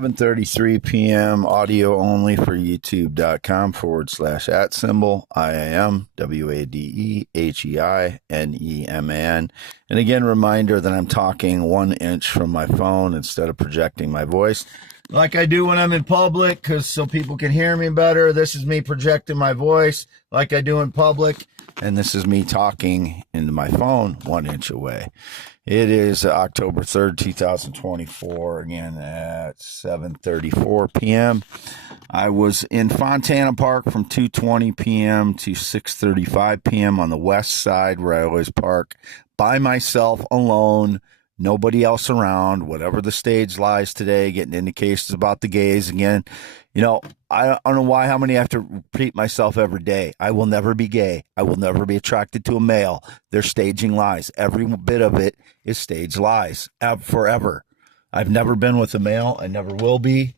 7:33 p.m. audio only for youtube.com/@symbol IAM WADEHEINEMAN. And again, reminder that I'm talking 1 inch from my phone instead of projecting my voice like I do when I'm in public, because so people can hear me better. This is me projecting my voice like I do in public, and this is me talking into my phone 1 inch away. It is October 3rd, 2024, again at 7:34 p.m. I was in Fontana Park from 2:20 p.m. to 6:35 p.m. on the west side, where I always park, by myself, alone, nobody else around. Whatever the stage lies today, getting indications about the gays again. You know, I don't know how many I have to repeat myself every day. I will never be gay. I will never be attracted to a male. They're staging lies. Every bit of it is staged lies forever. I've never been with a male. I never will be.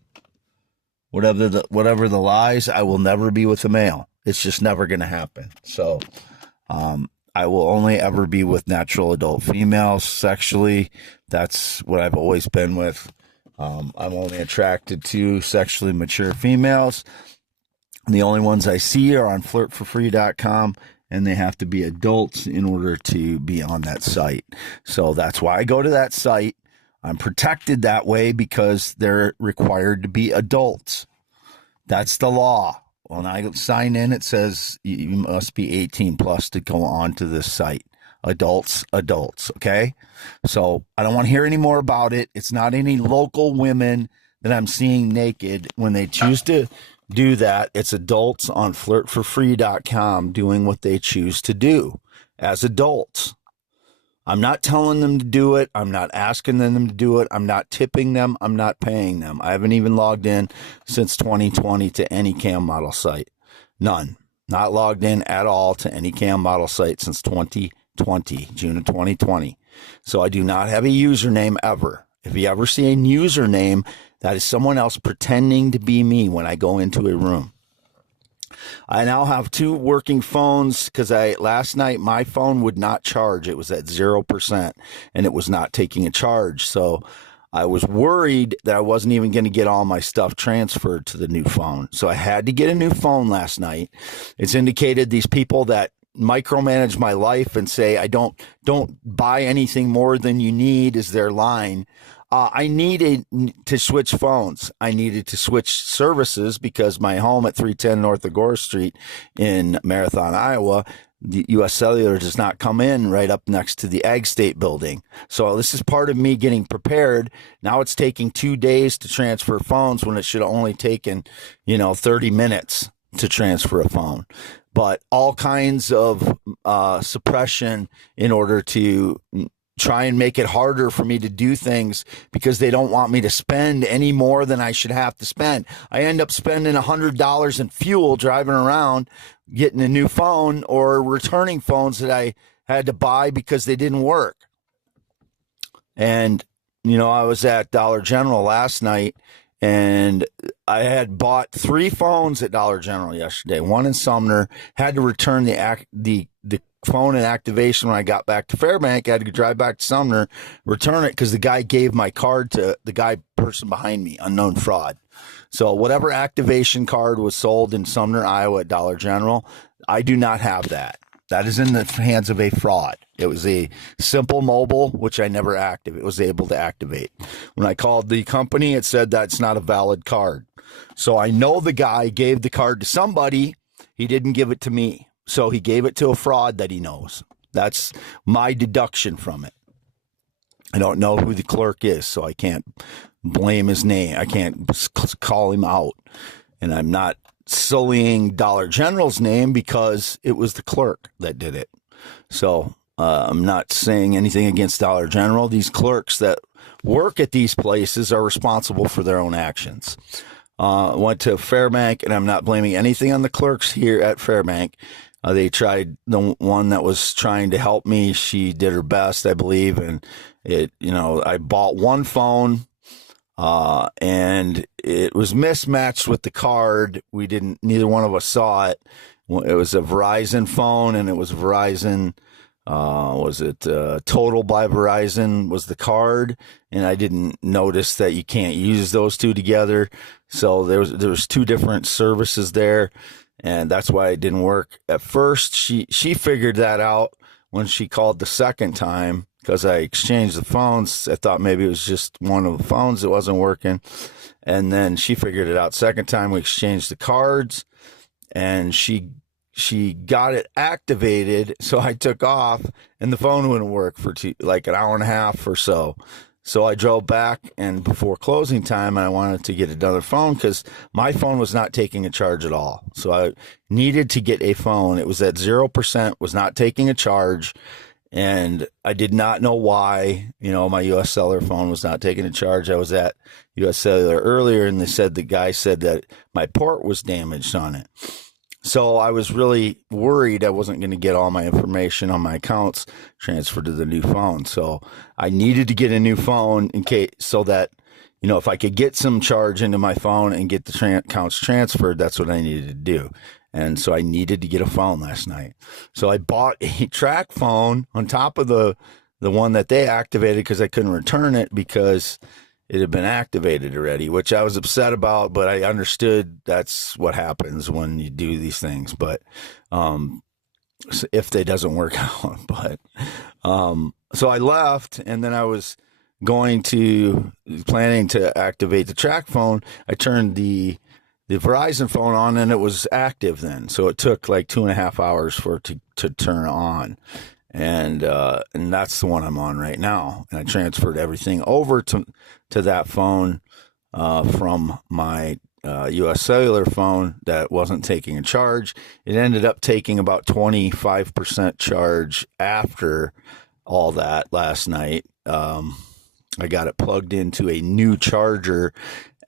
Whatever the lies, I will never be with a male. It's just never going to happen. So, I will only ever be with natural adult females sexually. That's what I've always been with. I'm only attracted to sexually mature females. The only ones I see are on flirtforfree.com, and they have to be adults in order to be on that site. So that's why I go to that site. I'm protected that way because they're required to be adults. That's the law. When I sign in, it says you must be 18 plus to go on to this site. Adults, okay? So I don't want to hear any more about it. It's not any local women that I'm seeing naked. When they choose to do that, it's adults on flirtforfree.com doing what they choose to do as adults. I'm not telling them to do it. I'm not asking them to do it. I'm not tipping them. I'm not paying them. I haven't even logged in since 2020 to any cam model site. None. Not logged in at all to any cam model site since 2020, June of 2020. So I do not have a username ever. If you ever see a username, that is someone else pretending to be me when I go into a room. I now have 2 working phones because last night my phone would not charge. It was at 0% and it was not taking a charge. So I was worried that I wasn't even going to get all my stuff transferred to the new phone. So I had to get a new phone last night. It's indicated these people that micromanage my life and say I don't buy anything more than you need is their line. I needed to switch phones. I needed to switch services because my home at 310 North Agora Street in Marathon, Iowa, the U.S. Cellular does not come in right up next to the Ag State building. So this is part of me getting prepared. Now it's taking 2 days to transfer phones when it should have only taken, 30 minutes to transfer a phone. But all kinds of suppression in order to try and make it harder for me to do things because they don't want me to spend any more than I should have to spend. I end up spending $100 in fuel driving around, getting a new phone or returning phones that I had to buy because they didn't work. And, I was at Dollar General last night and I had bought 3 phones at Dollar General yesterday, one in Sumner, had to return the phone and activation when I got back to Fairbank. I had to drive back to Sumner, return it because the guy gave my card to the person behind me, unknown fraud. So whatever activation card was sold in Sumner, Iowa at Dollar General, I do not have that. That is in the hands of a fraud. It was a simple mobile, which I never was able to activate. When I called the company, it said that's not a valid card. So I know the guy gave the card to somebody. He didn't give it to me. So he gave it to a fraud that he knows. That's my deduction from it. I don't know who the clerk is, so I can't blame his name. I can't call him out. And I'm not sullying Dollar General's name because it was the clerk that did it. So I'm not saying anything against Dollar General. These clerks that work at these places are responsible for their own actions. Went to Fairbank, and I'm not blaming anything on the clerks here at Fairbank. They tried, the one that was trying to help me, she did her best, I believe. And I bought one phone, and it was mismatched with the card. Neither one of us saw it. It was a Verizon phone, and it was Verizon was it Total by Verizon was the card, and I didn't notice that you can't use those two together. So there was two different services there, and that's why it didn't work. At first, she figured that out when she called the second time because I exchanged the phones. I thought maybe it was just one of the phones that wasn't working, and then she figured it out. Second time we exchanged the cards, and she got it activated, so I took off, and the phone wouldn't work for like an hour and a half or so. So I drove back, and before closing time, I wanted to get another phone because my phone was not taking a charge at all. So I needed to get a phone. It was at 0%, was not taking a charge, and I did not know why. My U.S. Cellular phone was not taking a charge. I was at U.S. Cellular earlier, and the guy said that my port was damaged on it. So I was really worried I wasn't going to get all my information on my accounts transferred to the new phone. So I needed to get a new phone in case, so that, if I could get some charge into my phone and get the accounts transferred, that's what I needed to do. And so I needed to get a phone last night. So I bought a track phone on top of the one that they activated because I couldn't return it because it had been activated already, which I was upset about, but I understood that's what happens when you do these things. But if they doesn't work out, but so I left, and then I was planning to activate the track phone. I turned the Verizon phone on, and it was active then. So it took like 2.5 hours for it to turn on. And that's the one I'm on right now. And I transferred everything over to that phone from my U.S. Cellular phone that wasn't taking a charge. It ended up taking about 25% charge after all that last night. I got it plugged into a new charger.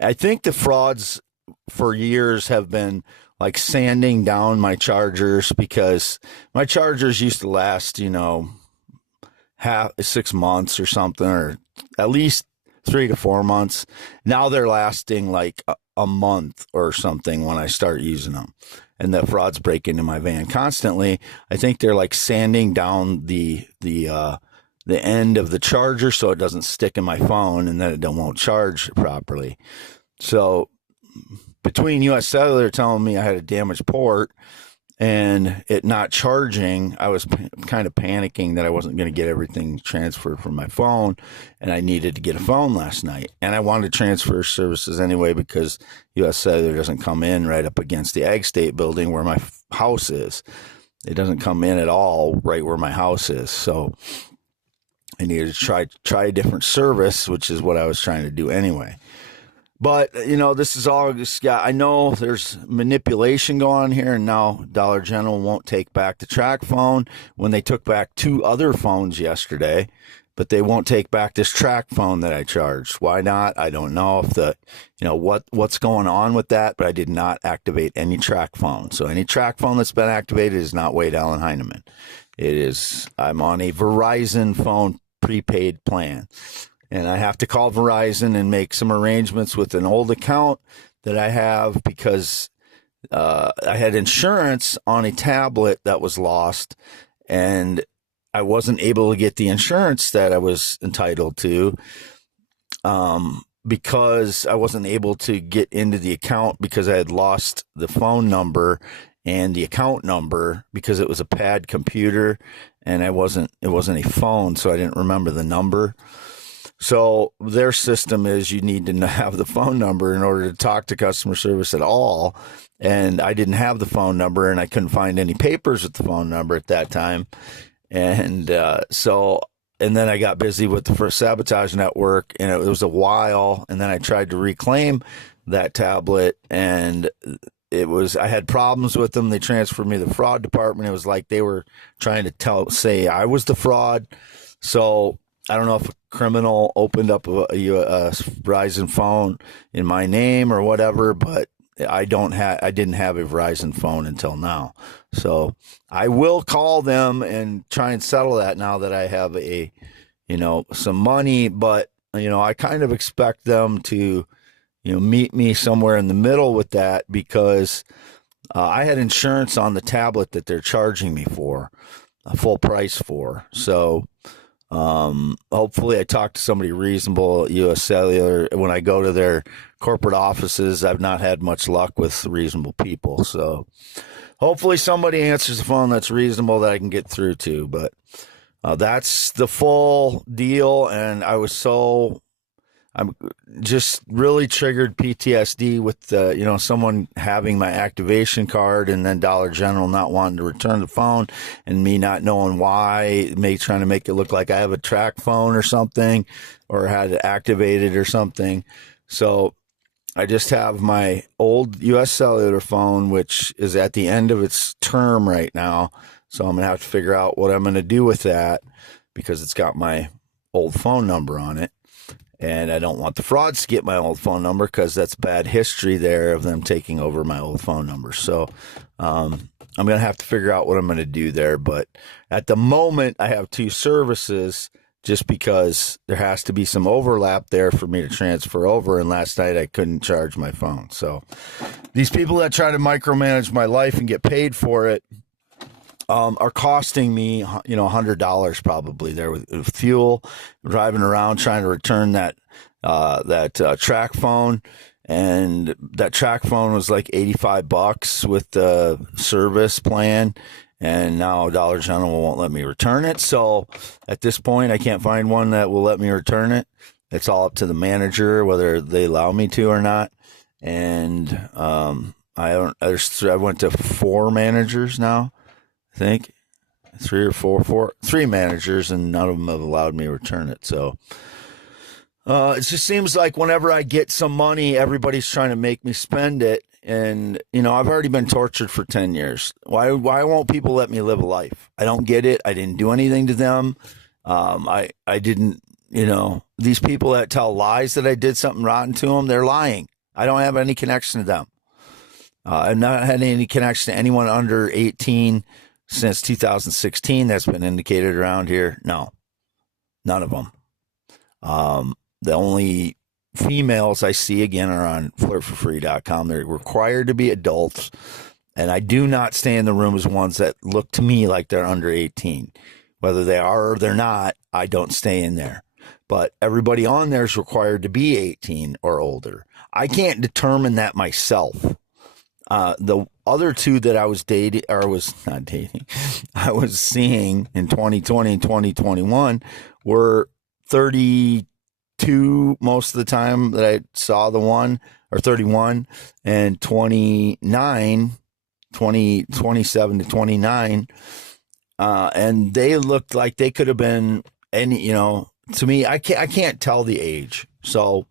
I think the frauds for years have been like sanding down my chargers, because my chargers used to last, 6 months or something, or at least 3 to 4 months. Now they're lasting like a month or something when I start using them, and the frauds break into my van constantly. I think they're like sanding down the end of the charger so it doesn't stick in my phone, and then it won't charge properly. So between U.S. Cellular telling me I had a damaged port and it not charging, I was kind of panicking that I wasn't going to get everything transferred from my phone, and I needed to get a phone last night. And I wanted to transfer services anyway because U.S. Cellular doesn't come in right up against the Ag State building where my house is. It doesn't come in at all right where my house is. So I needed to try a different service, which is what I was trying to do anyway. But, this is all just I know there's manipulation going on here, and now Dollar General won't take back the track phone when they took back 2 other phones yesterday, but they won't take back this track phone that I charged. Why not? I don't know if what's going on with that, but I did not activate any track phone. So any track phone that's been activated is not Wade Allen Heineman. I'm on a Verizon phone prepaid plan. And I have to call Verizon and make some arrangements with an old account that I have because I had insurance on a tablet that was lost, and I wasn't able to get the insurance that I was entitled to because I wasn't able to get into the account because I had lost the phone number and the account number because it was a pad computer and it wasn't a phone, so I didn't remember the number. So their system is you need to have the phone number in order to talk to customer service at all. And I didn't have the phone number, and I couldn't find any papers with the phone number at that time. And and then I got busy with the first sabotage network, and it was a while. And then I tried to reclaim that tablet, and I had problems with them. They transferred me to the fraud department. It was like they were trying to say I was the fraud. So I don't know if a criminal opened up a Verizon phone in my name or whatever, but I didn't have a Verizon phone until now. So I will call them and try and settle that now that I have some money, but I kind of expect them to meet me somewhere in the middle with that, because I had insurance on the tablet that they're charging me for. full price for. So hopefully I talk to somebody reasonable at US Cellular. When I go to their corporate offices, I've not had much luck with reasonable people. So hopefully somebody answers the phone that's reasonable that I can get through to. But that's the full deal. And I'm just really triggered PTSD with someone having my activation card and then Dollar General not wanting to return the phone and me not knowing why, trying to make it look like I have a track phone or something or had it activated or something. So I just have my old US Cellular phone, which is at the end of its term right now. So I'm going to have to figure out what I'm going to do with that because it's got my old phone number on it. And I don't want the frauds to get my old phone number because that's bad history there of them taking over my old phone number. So I'm going to have to figure out what I'm going to do there. But at the moment, I have two services just because there has to be some overlap there for me to transfer over. And last night, I couldn't charge my phone. So these people that try to micromanage my life and get paid for it are costing me, $100 probably there with fuel, driving around trying to return that track phone. And that track phone was like $85 with the service plan. And now Dollar General won't let me return it. So at this point, I can't find one that will let me return it. It's all up to the manager, whether they allow me to or not. And I went to 4 managers now. I think 3 or 4, 3 managers, and none of them have allowed me to return it. So it just seems like whenever I get some money, everybody's trying to make me spend it. And, I've already been tortured for 10 years. Why won't people let me live a life? I don't get it. I didn't do anything to them. I didn't, these people that tell lies that I did something rotten to them, they're lying. I don't have any connection to them. I've not had any connection to anyone under 18 since 2016 that's been indicated around here. No, none of them. The only females I see again are on flirtforfree.com. They're required to be adults, and I do not stay in the rooms ones that look to me like they're under 18. Whether they are or they're not, I don't stay in there. But everybody on there is required to be 18 or older. I can't determine that myself. The other 2 that I was dating, or was not dating, I was seeing in 2020 and 2021 were 32 most of the time that I saw the one, or 31, and 27 to 29. And they looked like they could have been any, to me, I can't tell the age. So,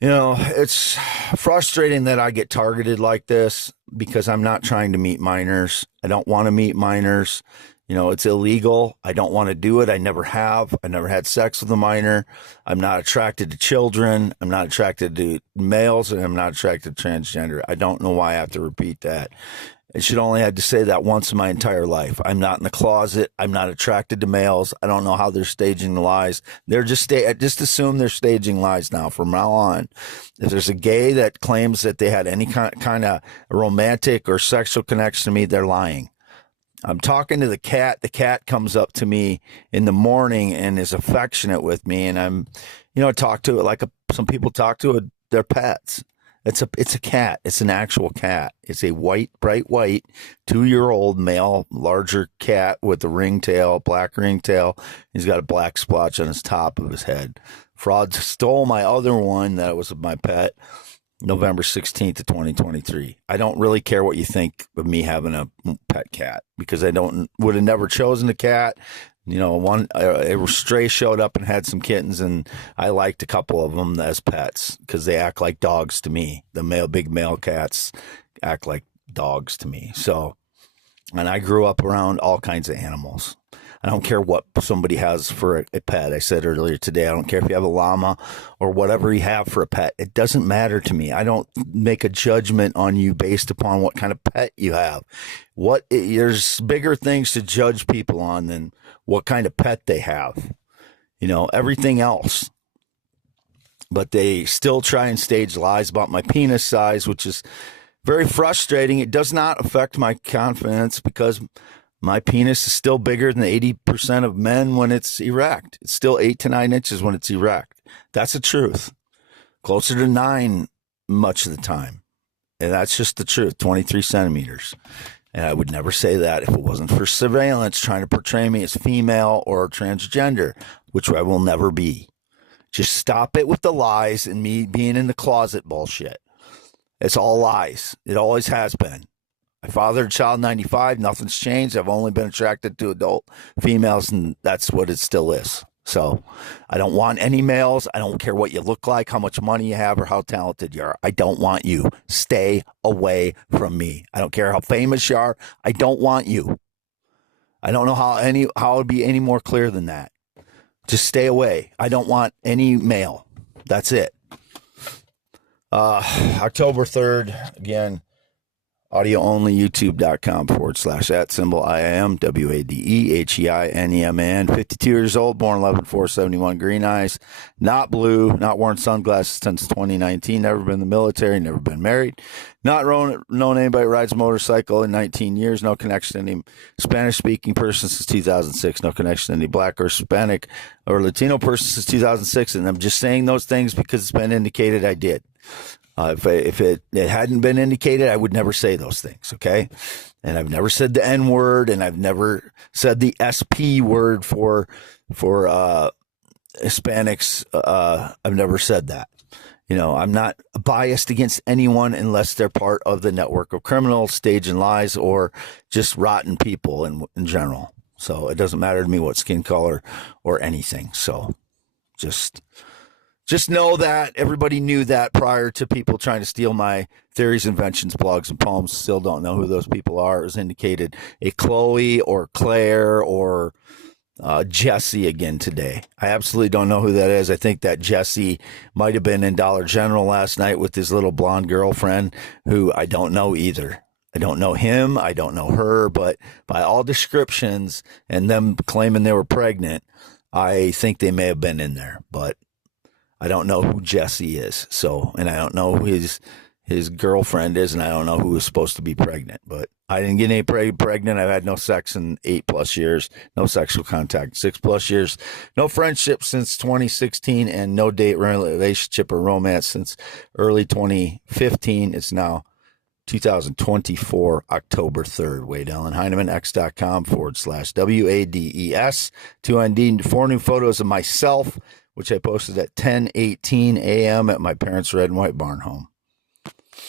it's frustrating that I get targeted like this because I'm not trying to meet minors. I don't want to meet minors. It's illegal. I don't want to do it. I never have. I never had sex with a minor. I'm not attracted to children. I'm not attracted to males, and I'm not attracted to transgender. I don't know why I have to repeat that. I should only have to say that once in my entire life. I'm not in the closet. I'm not attracted to males. I don't know how they're staging the lies. They're just assume they're staging lies now from now on. If there's a gay that claims that they had any kind of romantic or sexual connection to me, they're lying. I'm talking to the cat. The cat comes up to me in the morning and is affectionate with me. And I'm, talk to it like some people talk to their pets. It's a cat. It's an actual cat. It's a bright white, 2-year-old male, larger cat with a ringtail, black ringtail. He's got a black splotch on his top of his head. Fraud stole my other one that was my pet, November 16th of 2023. I don't really care what you think of me having a pet cat because I would have never chosen a cat. A stray showed up and had some kittens, and I liked a couple of them as pets because they act like dogs to me. The big male cats act like dogs to me. So, and I grew up around all kinds of animals. I don't care what somebody has for a pet. I said earlier today, I don't care if you have a llama or whatever you have for a pet. It doesn't matter to me. I don't make a judgment on you based upon what kind of pet you have. There's bigger things to judge people on than what kind of pet they have. Everything else. But they still try and stage lies about my penis size, which is very frustrating. It does not affect my confidence because My penis is still bigger than 80% of men when it's erect. It's still 8 to 9 inches when it's erect. That's the truth. Closer to 9 much of the time. And that's just the truth, 23 centimeters. And I would never say that if it wasn't for surveillance trying to portray me as female or transgender, which I will never be. Just stop it with the lies and me being in the closet bullshit. It's all lies. It always has been. I fathered a child in 95. Nothing's changed. I've only been attracted to adult females, and that's what it still is. So I don't want any males. I don't care what you look like, how much money you have, or how talented you are. I don't want you. Stay away from me. I don't care how famous you are. I don't want you. I don't know how it would be any more clear than that. Just stay away. I don't want any male. That's it. October 3rd, again, audio only, youtube.com/@IAMWADEHEINEMAN. 52 years old, born 11/4/71, green eyes, not blue, not worn sunglasses since 2019, never been in the military, never been married, not known anybody who rides a motorcycle in 19 years, no connection to any Spanish-speaking person since 2006, no connection to any black or Hispanic or Latino person since 2006, and I'm just saying those things because it's been indicated I did. If it hadn't been indicated, I would never say those things, okay? And I've never said the N word, and I've never said the SP word for Hispanics. I've never said that. You know, I'm not biased against anyone unless they're part of the network of criminals, staging lies, or just rotten people in general. So it doesn't matter to me what skin color or anything. So just know that everybody knew that prior to people trying to steal my theories, inventions, blogs, and poems. Still don't know who those people are. It was indicated a Chloe or Claire or Jesse again today. I absolutely don't know who that is. I think that Jesse might have been in Dollar General last night with his little blonde girlfriend who I don't know either. I don't know him. I don't know her. But by all descriptions and them claiming they were pregnant, I think they may have been in there. But I don't know who Jesse is. So, and I don't know who his girlfriend is, and I don't know who is supposed to be pregnant. But I didn't get any pregnant. I've had no sex in 8+ years, no sexual contact 6+ years, no friendship since 2016, and no date, relationship, or romance since early 2015. It's now 2024, October 3rd. Wade Allen Heineman, x.com/WADES. 4 new photos of myself, which I posted at 10:18 a.m. at my parents' red and white barn home.